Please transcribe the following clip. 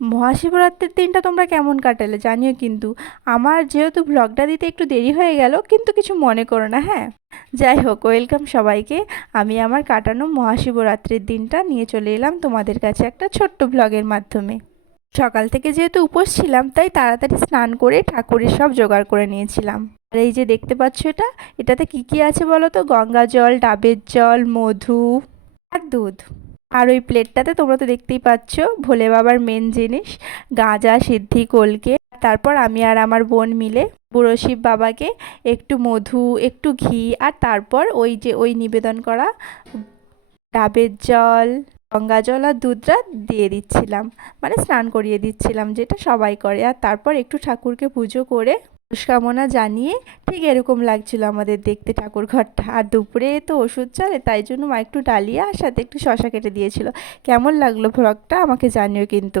মহাশিবরাত্রির দিনটা তোমরা কেমন কাটালে জানিও কিন্তু। আমার যেহেতু ভ্লগটা দিতে একটু দেরি হয়ে গেল, কিন্তু কিছু মনে করো না, হ্যাঁ। যাই হোক, ওয়েলকাম সবাইকে। আমি আমার কাটানো মহাশিবরাত্রির দিনটা নিয়ে চলে এলাম তোমাদের কাছে একটা ছোট্ট ভ্লগের মাধ্যমে। সকাল থেকে যেহেতু উপোস ছিলাম, তাই তাড়াতাড়ি স্নান করে ঠাকুরের সব জোগাড় করে নিয়েছিলাম। আর এই যে দেখতে পাচ্ছ, এটাতে কি কি আছে বলো তো? গঙ্গা জল, ডাবের জল, মধু আর দুধ। আর ওই প্লেটটাতে তোমরা তো দেখতেই পাচ্ছ ভোলে বাবার মেন জিনিস, গাঁজা, সিদ্ধি, কলকে। তারপর আমি আর আমার বোন মিলে বুড়ো শিব বাবাকে একটু মধু, একটু ঘি, আর তারপর ওই নিবেদন করা ডাবের জল, গঙ্গা জল আর দুধটা দিয়ে দিচ্ছিলাম। মানে স্নান করিয়ে দিচ্ছিলাম, যেটা সবাই করে। আর তারপর একটু ঠাকুরকে পুজো করে মনস্কামনা জানিয়ে, ঠিক এরকম লাগছিল আমাদের দেখতে ঠাকুর ঘরটা। আর দুপুরে তো ওষুধ চলে, তাই জন্য মা একটু ডালিয়া আর সাথে একটু শশা কেটে দিয়েছিল। কেমন লাগলো ভ্লগটা আমাকে জানিও কিন্তু।